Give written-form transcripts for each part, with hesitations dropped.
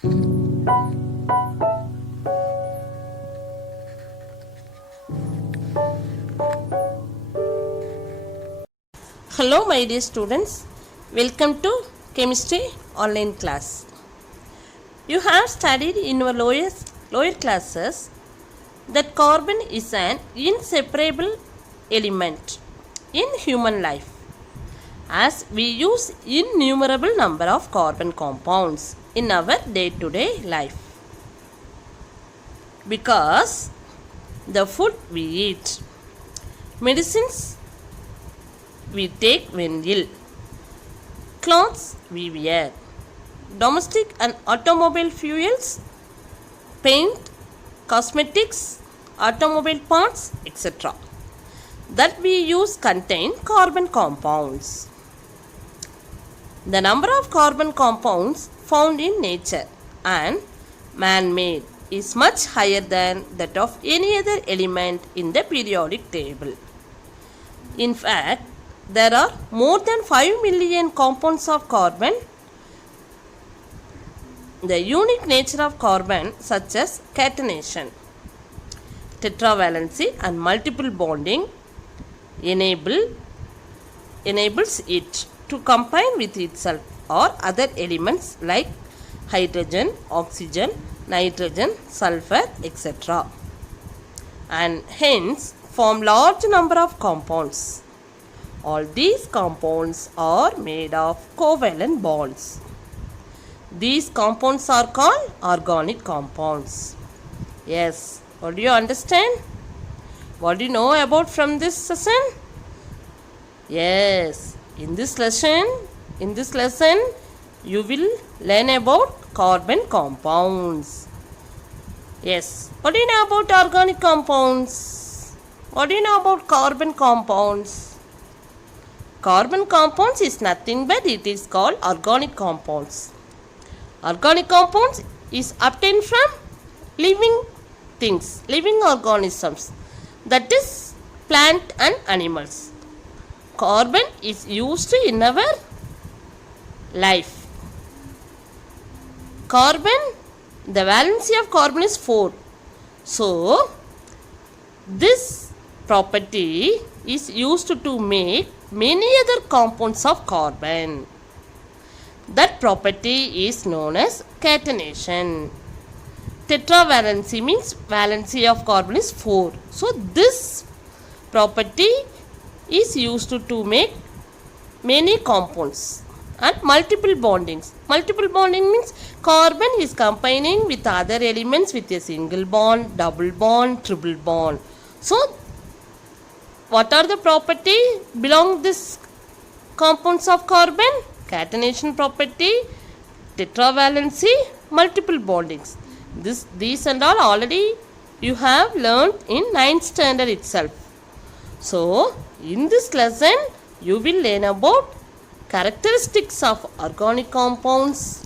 Hello my dear students, welcome to chemistry online class. You have studied in your lower classes that carbon is an inseparable element in human life, as we use innumerable number of carbon compounds in our day-to-day life. Because the food we eat, medicines we take when ill, clothes we wear, domestic and automobile fuels, paint, cosmetics, automobile parts, etc. that we use contain carbon compounds. The number of carbon compounds found in nature and man-made is much higher than that of any other element in the periodic table. In fact, there are more than 5 million compounds of carbon. The unique nature of carbon, such as catenation, tetravalency and multiple bonding, enables it to combine with itself or other elements like hydrogen, oxygen, nitrogen, sulfur, etc. and hence form large number of compounds. All these compounds are made of covalent bonds. These compounds are called organic compounds. Yes, what do you understand? What do you know about from this session? Yes, in this lesson you will learn about carbon compounds. Yes, what do you know about organic compounds? What do you know about carbon compounds? Carbon compounds is nothing but it is called organic compounds. Organic compounds is obtained from living things, living organisms, that is plant and animals. Carbon is used in our life. Carbon, the valency of carbon is 4. So, this property is used to make many other compounds of carbon. That property is known as catenation. Tetravalency means valency of carbon is 4. So, this property is used to make many compounds. And multiple bondings. Multiple bonding means carbon is combining with other elements with a single bond, double bond, triple bond. So, what are the property belong this compounds of carbon? Catenation property, tetravalency, multiple bondings. These and all already you have learned in 9th standard itself. So, in this lesson you will learn about characteristics of organic compounds,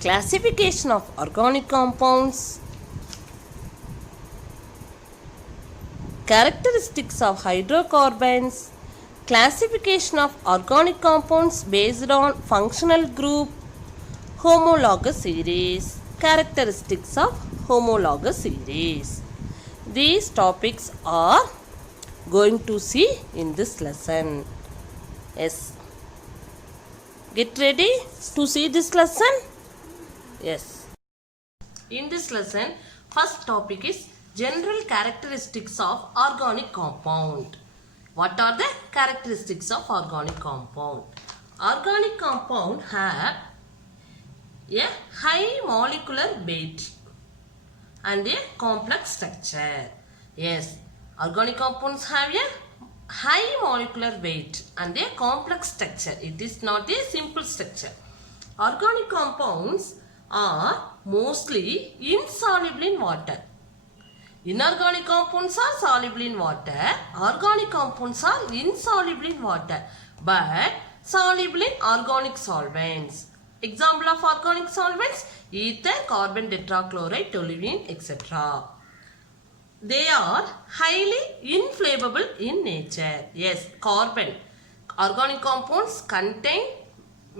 classification of organic compounds, characteristics of hydrocarbons, classification of organic compounds based on functional group, homologous series, characteristics of homologous series. These topics are going to see in this lesson. Yes. Get ready to see this lesson? Yes. In this lesson, first topic is general characteristics of organic compound. What are the characteristics of organic compound? Organic compound have a high molecular weight and a complex structure. Yes, organic compounds have a high molecular weight and a complex structure. It is not a simple structure. Organic compounds are mostly insoluble in water. Inorganic compounds are soluble in water. Organic compounds are insoluble in water but soluble in organic solvents. Example of organic solvents: ether, carbon tetrachloride, toluene, etc. They are highly inflammable in nature. Yes, carbon. Organic compounds contain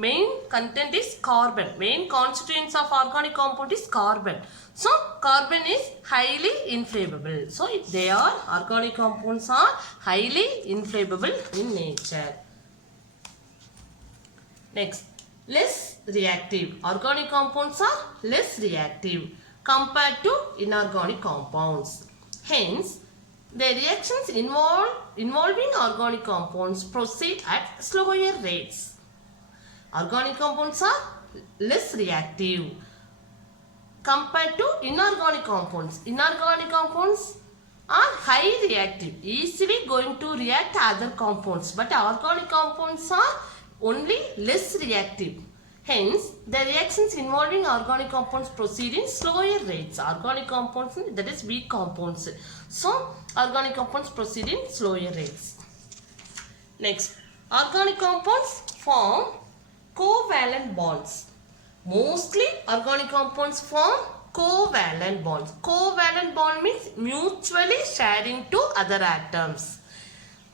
main content is carbon. Main constituents of organic compound is carbon. So carbon is highly inflammable. So they are organic compounds are highly inflammable in nature. Next, less reactive. Organic compounds are less reactive compared to inorganic compounds. Hence, the reactions involving organic compounds proceed at slower rates. Organic compounds are less reactive compared to inorganic compounds. Inorganic compounds are high reactive, easily going to react other compounds, but organic compounds are only less reactive. Hence, the reactions involving organic compounds proceed in slower rates. Organic compounds, that is weak compounds. So, organic compounds proceed in slower rates. Next, organic compounds form covalent bonds. Mostly, organic compounds form covalent bonds. Covalent bond means mutually sharing to other atoms.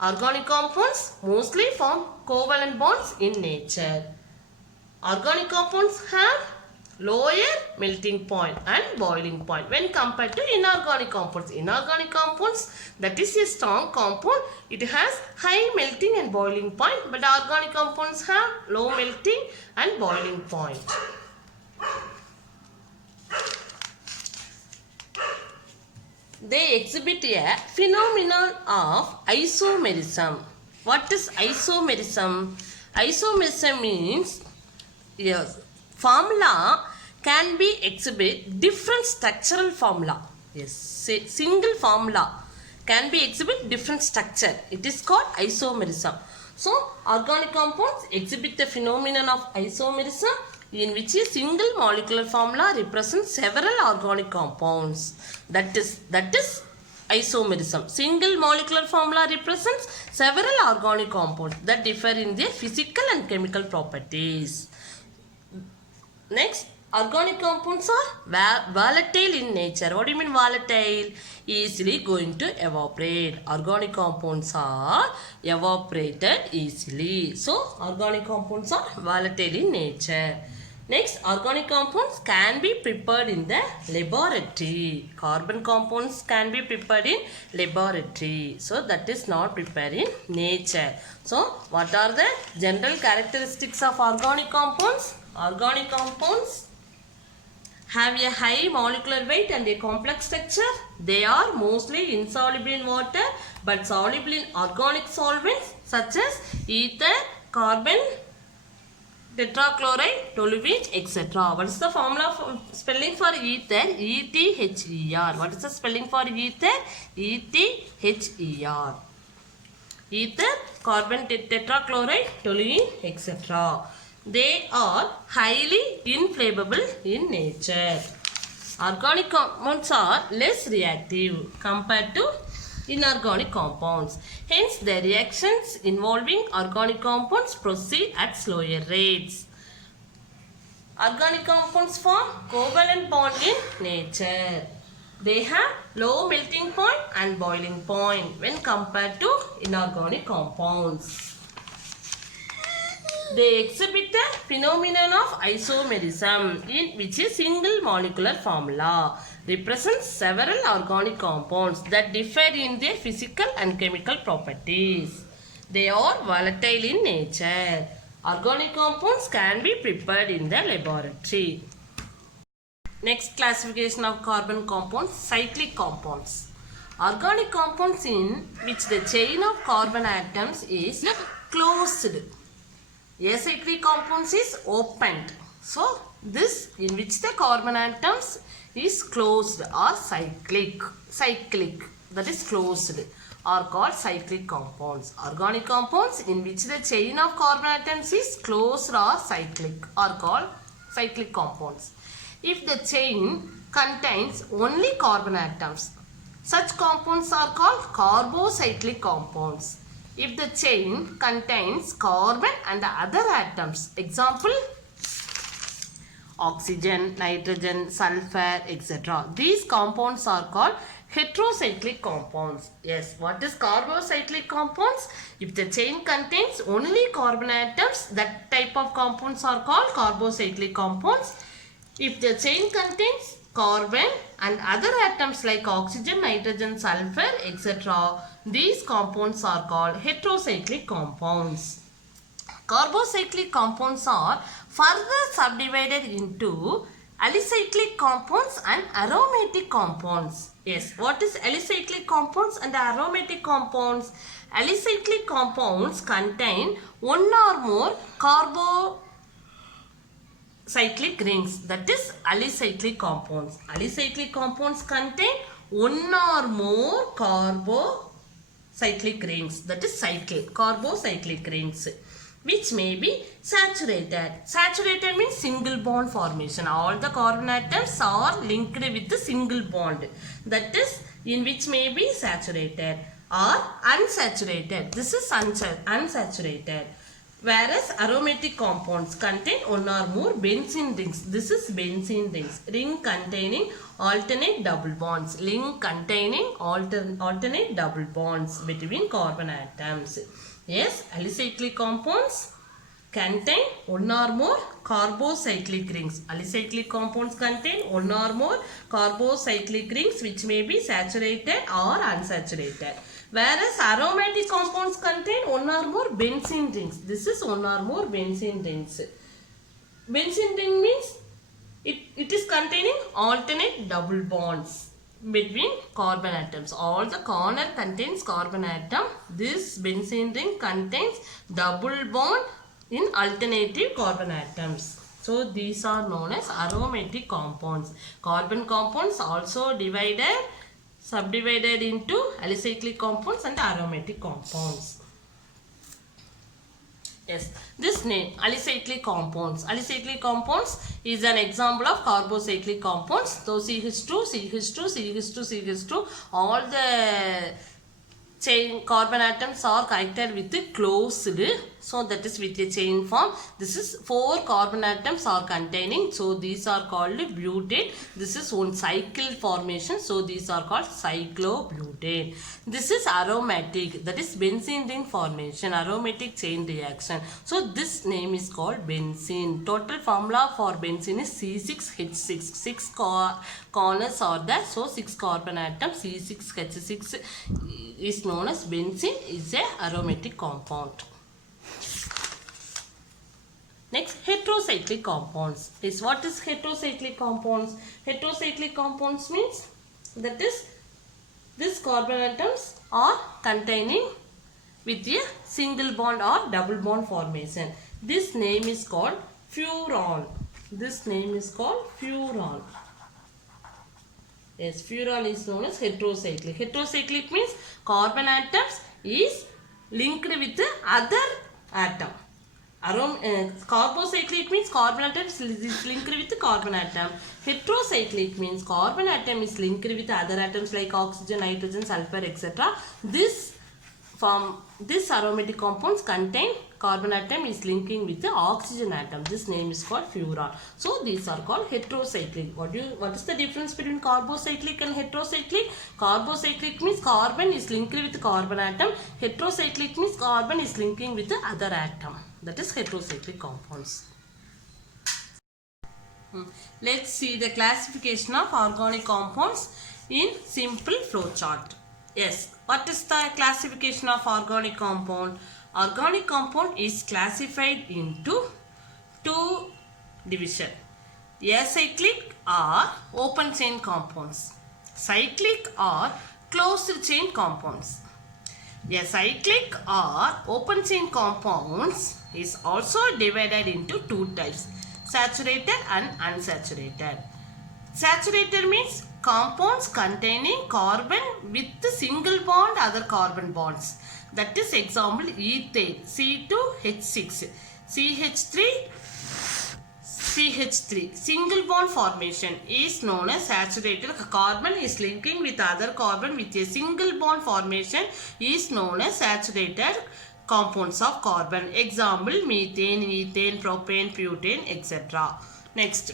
Organic compounds mostly form covalent bonds in nature. Organic compounds have lower melting point and boiling point when compared to inorganic compounds. Inorganic compounds, that is a strong compound, it has high melting and boiling point, but organic compounds have low melting and boiling point. They exhibit a phenomenon of isomerism. What is isomerism? Isomerism means yes, formula can be exhibit different structural formula. Yes, single formula can be exhibit different structure. It is called isomerism. So, organic compounds exhibit the phenomenon of isomerism in which a single molecular formula represents several organic compounds. That is isomerism. Single molecular formula represents several organic compounds that differ in their physical and chemical properties. Next, organic compounds are volatile in nature. What do you mean volatile? Easily going to evaporate. Organic compounds are evaporated easily. So, organic compounds are volatile in nature. Next, organic compounds can be prepared in the laboratory. Carbon compounds can be prepared in laboratory. So, that is not prepared in nature. So, what are the general characteristics of organic compounds? Organic compounds have a high molecular weight and a complex structure. They are mostly insoluble in water but soluble in organic solvents such as ether, carbon, tetrachloride, toluene, etc. What is the formula spelling for ether? ETHER. What is the spelling for ether? ETHER. Ether, carbon, tetrachloride, toluene, etc. They are highly inflammable in nature. Organic compounds are less reactive compared to inorganic compounds. Hence, the reactions involving organic compounds proceed at slower rates. Organic compounds form covalent bond in nature. They have low melting point and boiling point when compared to inorganic compounds. They exhibit the phenomenon of isomerism in which a single molecular formula represents several organic compounds that differ in their physical and chemical properties. They are volatile in nature. Organic compounds can be prepared in the laboratory. Next classification of carbon compounds, cyclic compounds. Organic compounds in which the chain of carbon atoms is closed. Acyclic compounds is opened. So, this in which the carbon atoms is closed or cyclic, that is closed, are called cyclic compounds. Organic compounds in which the chain of carbon atoms is closed or cyclic are called cyclic compounds. If the chain contains only carbon atoms, such compounds are called carbocyclic compounds. If the chain contains carbon and other atoms, example oxygen, nitrogen, sulfur, etc. These compounds are called heterocyclic compounds. Yes, what is carbocyclic compounds? If the chain contains only carbon atoms, that type of compounds are called carbocyclic compounds. If the chain contains carbon and other atoms like oxygen, nitrogen, sulfur, etc., these compounds are called heterocyclic compounds. Carbocyclic compounds are further subdivided into alicyclic compounds and aromatic compounds. Yes, what is alicyclic compounds and aromatic compounds? Alicyclic compounds contain one or more carbocyclic rings, that is alicyclic compounds. Alicyclic compounds contain one or more carbocyclic rings, that is carbocyclic rings, which may be saturated. Saturated means single bond formation. All the carbon atoms are linked with a single bond, that is in which may be saturated, or unsaturated. This is unsaturated. Whereas aromatic compounds contain one or more benzene rings. This is benzene rings. Ring containing alternate double bonds. Ring containing alternate double bonds between carbon atoms. Yes, alicyclic compounds contain one or more carbocyclic rings. Alicyclic compounds contain one or more carbocyclic rings which may be saturated or unsaturated. Whereas aromatic compounds contain one or more benzene rings. This is one or more benzene rings. Benzene ring means it is containing alternate double bonds between carbon atoms. All the corner contains carbon atom. This benzene ring contains double bond in alternative carbon atoms. So these are known as aromatic compounds. Carbon compounds also subdivided into alicyclic compounds and aromatic compounds. Yes, this name alicyclic compounds. Alicyclic compounds is an example of carbocyclic compounds. So CH2, CH2, CH2, CH2, all the chain carbon atoms are connected with the closed, so that is with a chain form. This is 4 carbon atoms are containing, so these are called butane. This is one cycle formation, so these are called cyclobutane. This is aromatic, that is benzene ring formation, aromatic chain reaction. So this name is called benzene. Total formula for benzene is C6H6. 6 corners are there, so 6 carbon atoms. C6H6 is known as benzene, is a aromatic compound. Next, heterocyclic compounds. What is heterocyclic compounds? Heterocyclic compounds means that is these carbon atoms are containing with a single bond or double bond formation. This name is called furan. This name is called furan. Yes, furan is known as heterocyclic. Heterocyclic means carbon atoms is linked with the other atom. Carbocyclic means carbon atom is linked with the carbon atom. Heterocyclic means carbon atom is linked with other atoms like oxygen, nitrogen, sulfur, etc. This aromatic compounds contain carbon atom is linking with the oxygen atom. This name is called furan. So these are called heterocyclic. What is the difference between carbocyclic and heterocyclic? Carbocyclic means carbon is linked with the carbon atom. Heterocyclic means carbon is linking with the other atom. That is heterocyclic compounds. Let's see the classification of organic compounds in simple flowchart. Yes, what is the classification of organic compound? Organic compound is classified into 2 divisions. Acyclic or open chain compounds. Cyclic or closed chain compounds. Acyclic or open chain compounds is also divided into 2 types, saturated and unsaturated. Saturated means compounds containing carbon with single bond other carbon bonds. That is example ethane, C2H6, CH3, single bond formation is known as saturated. Carbon is linking with other carbon with a single bond formation is known as saturated compounds of carbon. Example methane, ethane, propane, butane, etc. Next,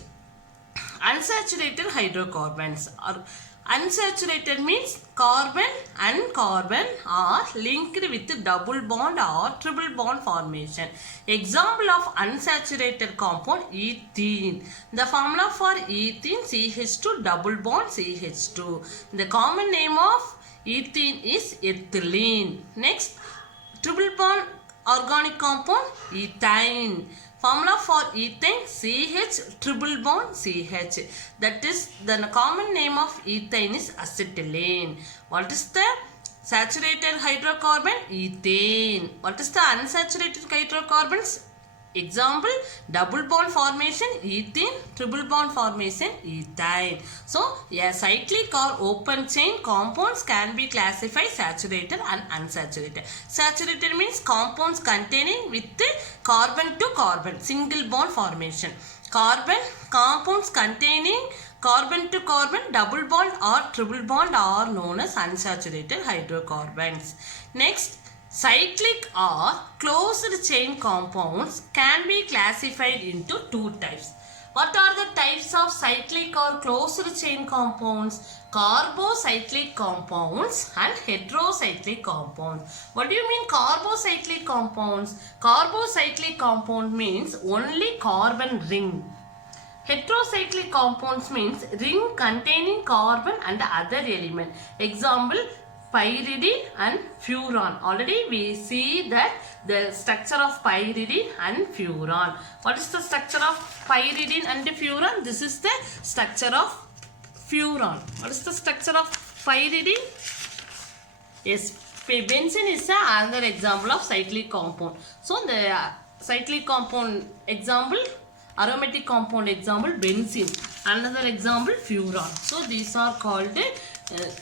unsaturated hydrocarbons. Unsaturated means carbon and carbon are linked with double bond or triple bond formation. Example of unsaturated compound ethene. The formula for ethene CH2 double bond CH2. The common name of ethene is ethylene. Next, triple bond organic compound ethane. Formula for ethane CH triple bond CH. That is the common name of ethane is acetylene. What is the saturated hydrocarbon? Ethane. What is the unsaturated hydrocarbons? Example, double bond formation ethene, triple bond formation ethyne. So, a cyclic or open chain compounds can be classified saturated and unsaturated. Saturated means compounds containing with carbon to carbon, single bond formation. Carbon compounds containing carbon to carbon, double bond or triple bond are known as unsaturated hydrocarbons. Next, cyclic or closed chain compounds can be classified into two types. What are the types of cyclic or closed chain compounds? Carbocyclic compounds and heterocyclic compounds. What do you mean carbocyclic compounds? Carbocyclic compound means only carbon ring. Heterocyclic compounds means ring containing carbon and other element. Example, pyridine and furan. Already we see that the structure of pyridine and furan. What is the structure of pyridine and furan? This is the structure of furan. What is the structure of pyridine? Yes, benzene is another example of cyclic compound. So the cyclic compound example, aromatic compound example benzene. Another example furan. So these are called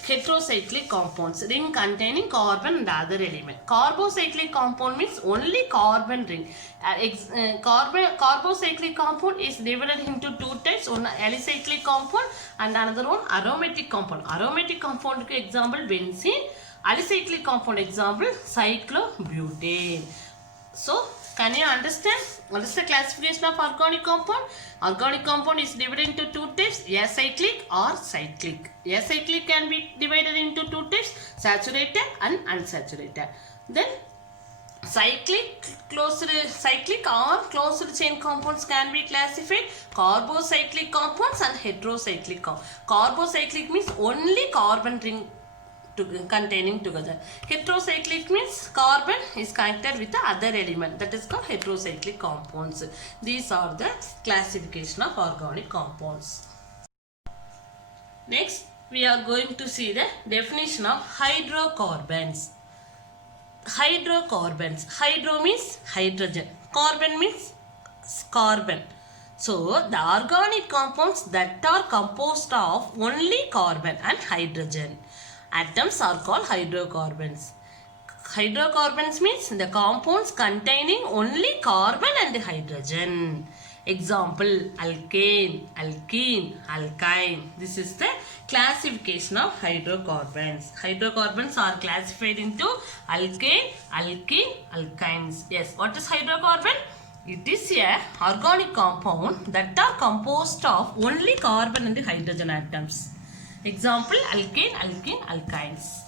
heterocyclic compounds, ring containing carbon and other element. Carbocyclic compound means only carbon ring. Carbocyclic compound is divided into two types, one alicyclic compound and another one aromatic compound. Aromatic compound example benzene, alicyclic compound example cyclobutane. So can you understand what is the classification of organic compound? Organic compound is divided into two types, acyclic or cyclic. Acyclic can be divided into two types, saturated and unsaturated. Then cyclic or closed chain compounds can be classified carbocyclic compounds and heterocyclic compounds. Carbocyclic means only carbon ring containing together. Heterocyclic means carbon is connected with the other element, that is called heterocyclic compounds. These are the classification of organic compounds. Next, we are going to see the definition of hydrocarbons. Hydrocarbons. Hydro means hydrogen. Carbon means carbon. So, the organic compounds that are composed of only carbon and hydrogen atoms are called hydrocarbons. Hydrocarbons means the compounds containing only carbon and hydrogen. Example, alkane, alkene, alkyne. This is the classification of hydrocarbons. Hydrocarbons are classified into alkane, alkene, alkynes. Yes, what is hydrocarbon? It is a organic compound that are composed of only carbon and hydrogen atoms. Example, alkane, alkene, alkynes.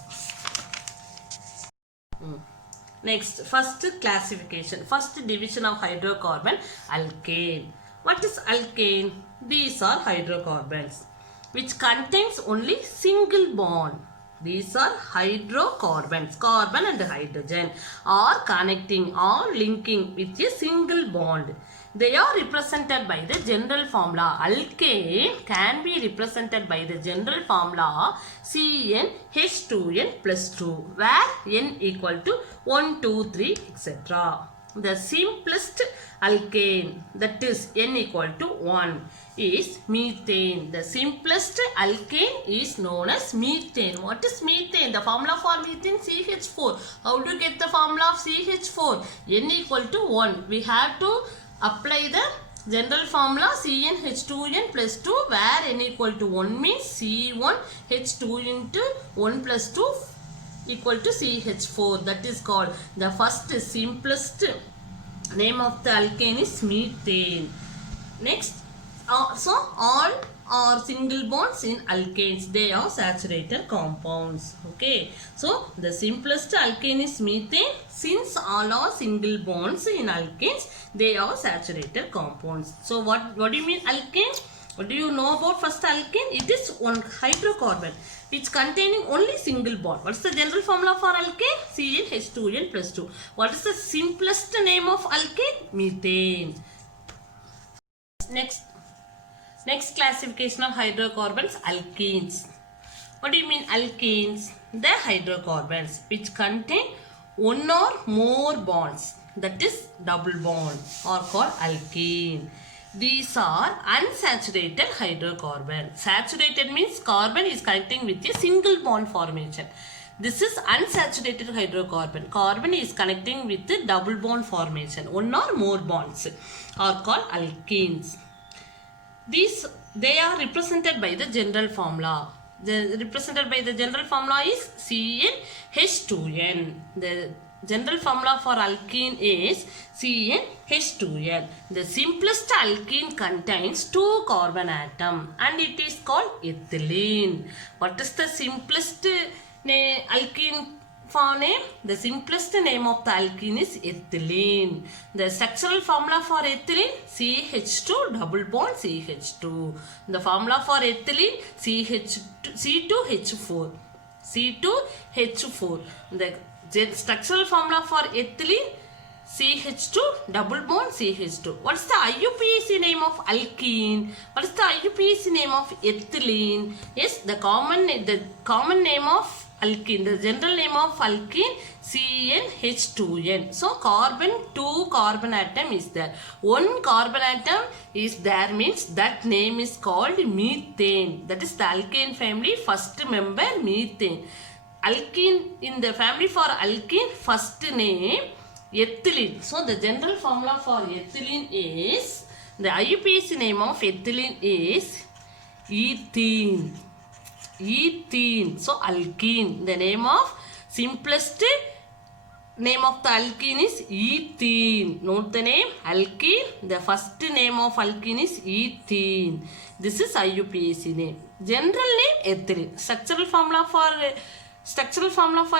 Next, first classification, first division of hydrocarbon, alkane. What is alkane? These are hydrocarbons which contains only single bond. These are hydrocarbons, carbon and hydrogen are connecting or linking with a single bond. They are represented by the general formula. Alkane can be represented by the general formula CnH2n plus 2, where n equal to 1, 2, 3, etc. The simplest alkane, that is n equal to 1, is methane. The simplest alkane is known as methane. What is methane? The formula for methane CH4. How do you get the formula of CH4? n equal to 1. We have to apply the general formula CnH2n plus 2, where n equal to 1 means C1H2 into 1 plus 2 equal to CH4. That is called the first simplest name of the alkane is methane. Next, so all or single bonds in alkanes. They are saturated compounds. Okay. So the simplest alkane is methane. Since all are single bonds in alkanes, they are saturated compounds. So what do you mean alkane? What do you know about first alkane? It is one hydrocarbon which containing only single bond. What is the general formula for alkane? CnH2n plus 2. What is the simplest name of alkane? Methane. Next classification of hydrocarbons, alkenes. What do you mean alkenes? The hydrocarbons which contain one or more bonds, that is double bond, are called alkene. These are unsaturated hydrocarbon. Saturated means carbon is connecting with a single bond formation. This is unsaturated hydrocarbon. Carbon is connecting with a double bond formation. One or more bonds are called alkenes. They are represented by the general formula. Represented by the general formula is CnH2n. The general formula for alkene is CnH2n. The simplest alkene contains 2 carbon atoms and it is called ethylene. What is the simplest alkene for name? The simplest name of the alkene is ethylene. The structural formula for ethylene, CH2 double bond CH2. The formula for ethylene, C2H4. C2H4. The structural formula for ethylene, CH2 double bond CH2. What is the IUPAC name of alkene? What is the IUPAC name of ethylene? Yes, the common name of alkene, the general name of alkene, CnH2n. So two carbon atom is there. One carbon atom is there means that name is called methane. That is the alkane family first member, methane. Alkene, in the family for alkene, first name ethylene. So the general formula for ethylene is, the IUPAC name of ethylene is ethene. Ethene. So alkene. The name of simplest name of the alkene is ethene. Note the name alkene. The first name of alkene is ethene. This is IUPAC name. General name ethylene. Structural formula for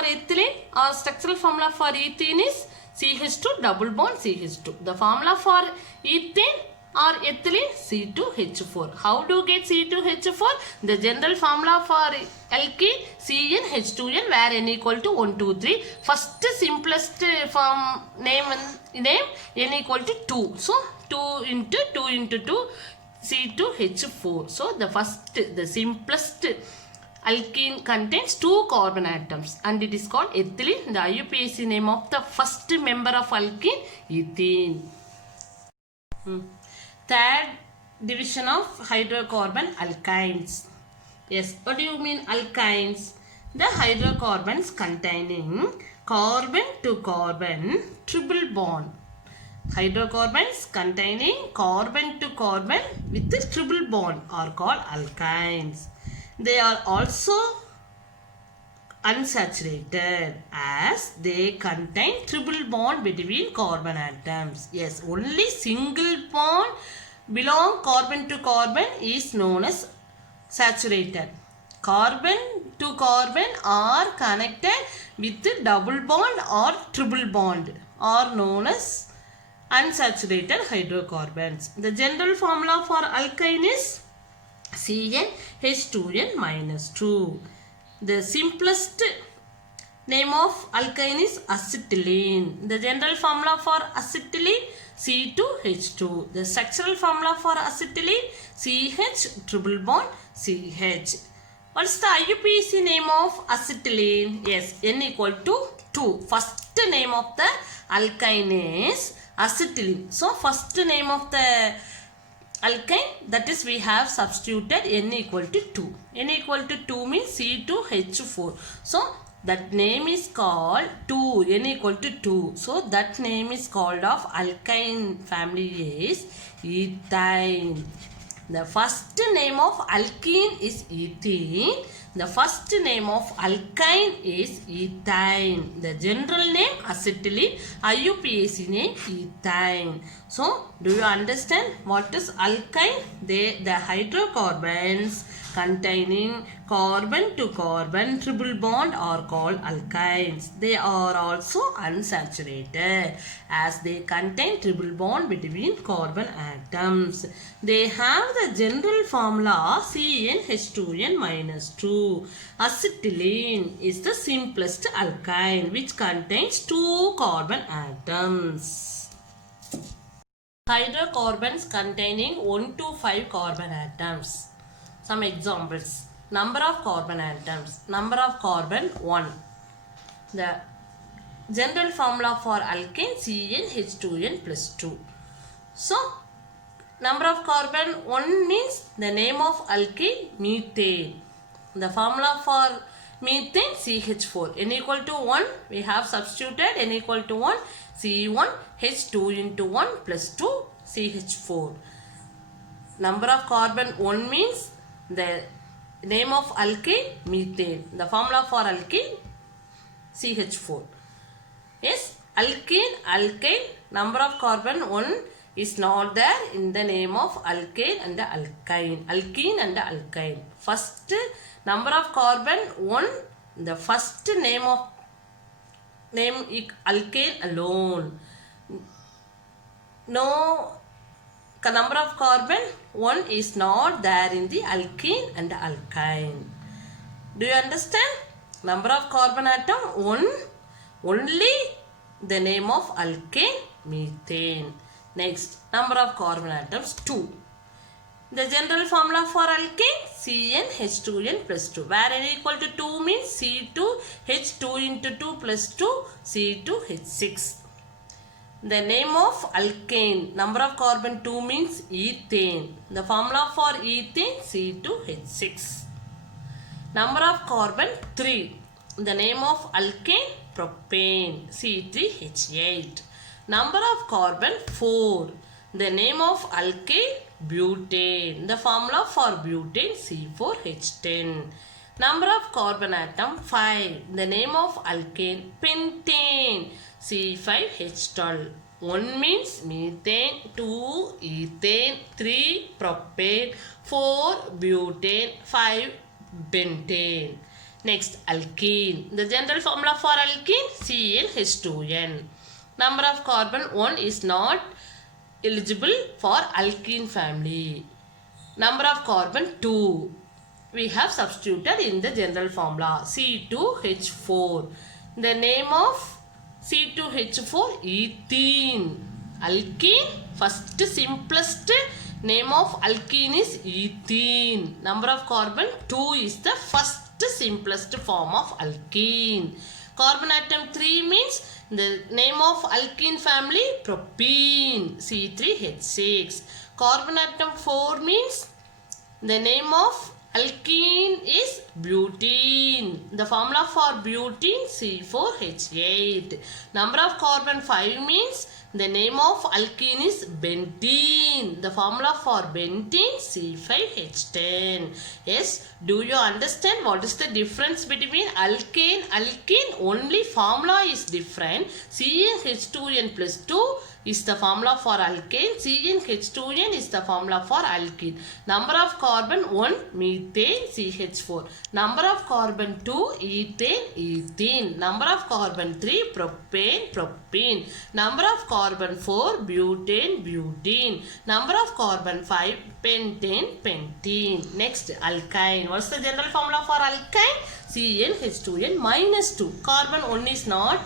ethylene or structural formula for ethene is CH2 double bond CH2. The formula for ethane or ethylene, C2H4. How do you get C2H4? The general formula for alkene, CnH2n, where n equal to 1, 2, 3. First simplest form name n equal to 2. So 2 into 2, C2H4. So the simplest alkene contains 2 carbon atoms and it is called ethylene. The IUPAC name of the first member of alkene, ethene. Third division of hydrocarbon, alkynes. Yes, what do you mean alkynes? The hydrocarbons containing carbon to carbon triple bond. Hydrocarbons containing carbon to carbon with the triple bond are called alkynes. They are also unsaturated as they contain triple bond between carbon atoms. Yes, only single bond belong carbon to carbon is known as saturated. Carbon to carbon are connected with double bond or triple bond are known as unsaturated hydrocarbons. The general formula for alkyne is CnH2n minus 2. The simplest name of alkyne is acetylene. The general formula for acetylene, C2H2. The structural formula for acetylene, CH triple bond CH. What is the IUPAC name of acetylene? Yes, N equal to 2. First name of the alkyne is acetylene. So first name of the alkyne, that is we have substituted N equal to 2. N equal to 2 means C2H4. So that name is called 2. N equal to 2. So that name is called of alkyne family is ethyne. The first name of alkene is ethene. The first name of alkyne is ethine. The general name acetylene, IUPAC name ethine. So, do you understand what is alkyne? The hydrocarbons containing carbon to carbon triple bond are called alkynes. They are also unsaturated as they contain triple bond between carbon atoms. They have the general formula CnH2n-2. Acetylene is the simplest alkyne which contains 2 carbon atoms. Hydrocarbons containing 1 to 5 carbon atoms. Some examples. Number of carbon atoms. Number of carbon 1. The general formula for alkane CnH2n+2. So, number of carbon 1 means the name of alkane methane. The formula for methane CH4. N equal to 1. We have substituted N equal to 1. C1 H2 into 1 plus 2 CH4. Number of carbon 1 means the name of alkane methane. The formula for alkane CH4. Yes, alkane number of carbon 1 is not there in the name of alkane and the alkyne. Alkene and the alkyne. First number of carbon 1, the first name alkane alone. No number of carbon 1 is not there in the alkene and the alkyne. Do you understand? Number of carbon atom 1, only the name of alkane methane. Next, number of carbon atoms 2. The general formula for alkane CnH2n+2. Where n equal to 2 means C2H2 into 2 plus 2 C2H6. The name of alkane, number of carbon 2 means ethane. The formula for ethane C2H6. Number of carbon 3. The name of alkane propane C3H8. Number of carbon 4. The name of alkane butane. The formula for butane C4H10. Number of carbon atom 5. The name of alkane pentane C5H12. 1 means methane, 2 ethane, 3 propane, 4 butane, 5 pentane. Next, alkene. The general formula for alkene CnH2n. Number of carbon 1 is not eligible for alkene family. Number of carbon 2. We have substituted in the general formula C2H4. The name of C2H4 ethene. Alkene, first simplest name of alkene is ethene. Number of carbon 2 is the first simplest form of alkene. Carbon atom 3 means the name of alkene family propene C3H6. Carbon atom 4 means the name of alkene is butene. The formula for butene C4H8. Number of carbon 5 means the name of alkene is bentene. The formula for bentene C5H10. Yes, do you understand what is the difference between alkane? Alkene only formula is different. CnH2n+2 is the formula for alkane. CnH2n is the formula for alkene. Number of carbon 1 methane CH4. Number of carbon 2 ethane ethene. Number of carbon 3 propane. Number of carbon 4 butane. Number of carbon 5 pentane. Next, alkyne. What's the general formula for alkyne? CnH2n-2. Carbon 1 is not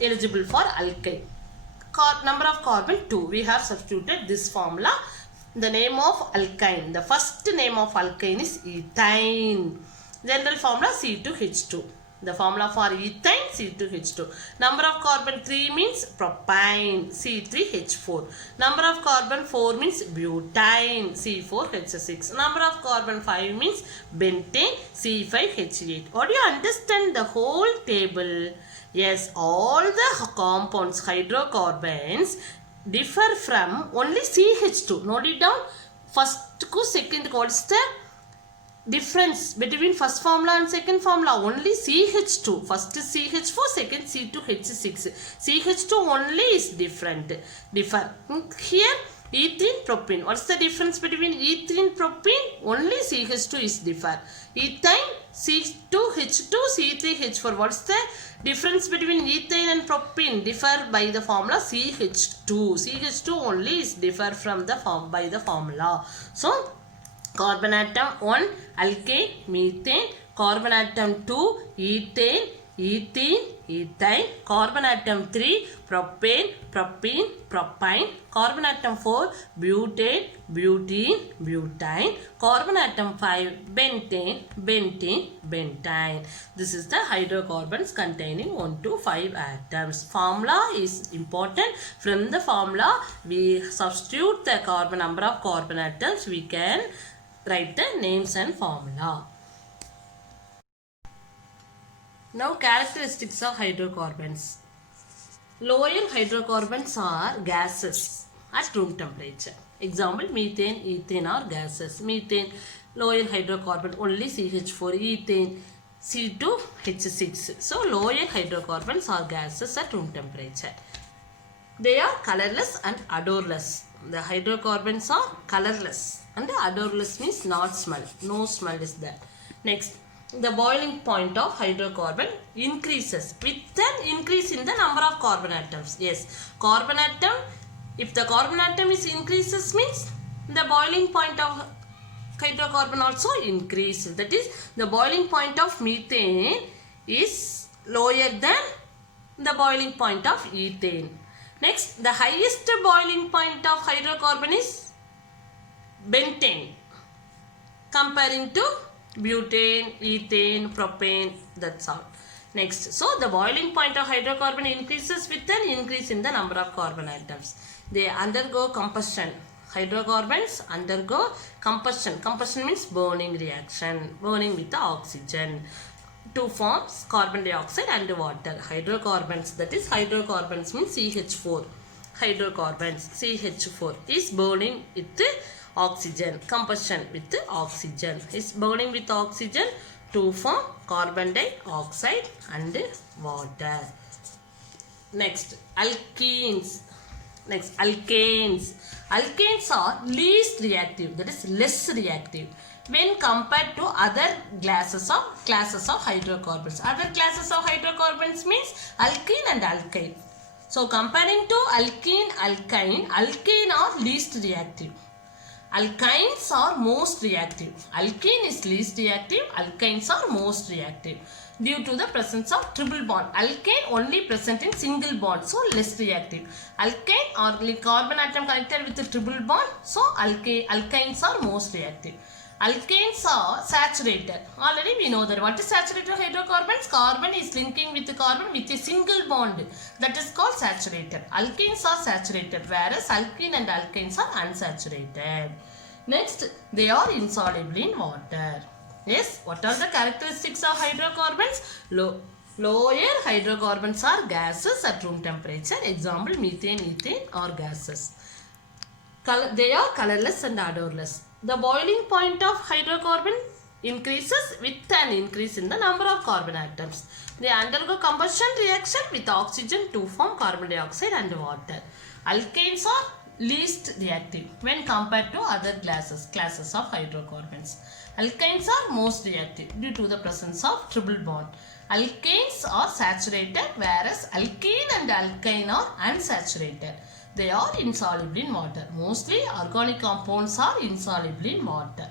eligible for alkyne. Number of carbon 2. We have substituted this formula. The name of alkyne. The first name of alkyne is ethine. General formula C2H2. The formula for ethine C2H2. Number of carbon 3 means propyne C3H4. Number of carbon 4 means butane C4H6. Number of carbon 5 means bentane C5H8. What do you understand the whole table? Yes, all the compounds, hydrocarbons differ from only CH2. Note it down. First ko second ko what's the difference between first formula and second formula? Only CH2. First is CH4, second C2H6. CH2 only is differ. Here ethene propene. What's the difference between ethene propene? Only CH2 is differ. Ethane C2H2 C3H4. What's the difference between ethane and propene? Differ by the formula CH2. CH2 only is differ from the by the formula. So carbon atom 1 alkane methane, carbon atom 2 ethane, ethane, carbon atom 3 propane, propyne, carbon atom 4 butane, butene, carbon atom 5 bentane. This is the hydrocarbons containing 1 to 5 atoms. Formula is important. From the formula we substitute the number of carbon atoms. We can write the names and formula. Now characteristics of hydrocarbons. Lower hydrocarbons are gases at room temperature. Example, methane, ethane are gases. Methane, lower hydrocarbon, only CH4, ethane, C2H6. So lower hydrocarbons are gases at room temperature. They are colorless and odorless. The hydrocarbons are colorless and odorless means not smell. No smell is there. Next, the boiling point of hydrocarbon increases with an increase in the number of carbon atoms. Yes, carbon atom, if the carbon atom is increases means the boiling point of hydrocarbon also increases. That is, the boiling point of methane is lower than the boiling point of ethane. Next, the highest boiling point of hydrocarbon is bentane, comparing to butane, ethane, propane, that's all. Next, so the boiling point of hydrocarbon increases with an increase in the number of carbon atoms. They undergo combustion. Hydrocarbons undergo combustion. Combustion means burning reaction, burning with the oxygen to form carbon dioxide and water. Hydrocarbons, that is hydrocarbons means CH4. Hydrocarbons, CH4 is burning with oxygen, combustion with oxygen, is burning with oxygen to form carbon dioxide and water. Next, alkenes. Next, alkanes. Alkanes are least reactive, that is less reactive when compared to other classes of hydrocarbons. Other classes of hydrocarbons means alkene and alkyne. So comparing to alkene, alkane are least reactive. Alkynes are most reactive. Alkene is least reactive. Alkynes are most reactive due to the presence of triple bond. Alkane only present in single bond, so less reactive. Alkane or carbon atom connected with the triple bond, so alkynes are most reactive. Alkanes are saturated. Already we know that. What is saturated hydrocarbons? Carbon is linking with the carbon with a single bond. That is called saturated. Alkanes are saturated, whereas alkene and alkynes are unsaturated. Next, they are insoluble in water. Yes, what are the characteristics of hydrocarbons? Lower hydrocarbons are gases at room temperature. Example, methane, ethane are gases. They are colorless and odorless. The boiling point of hydrocarbon increases with an increase in the number of carbon atoms. They undergo combustion reaction with oxygen to form carbon dioxide and water. Alkanes are least reactive when compared to other classes of hydrocarbons. Alkynes are most reactive due to the presence of triple bond. Alkanes are saturated, whereas alkene and alkyne are unsaturated. They are insoluble in water. Mostly organic compounds are insoluble in water.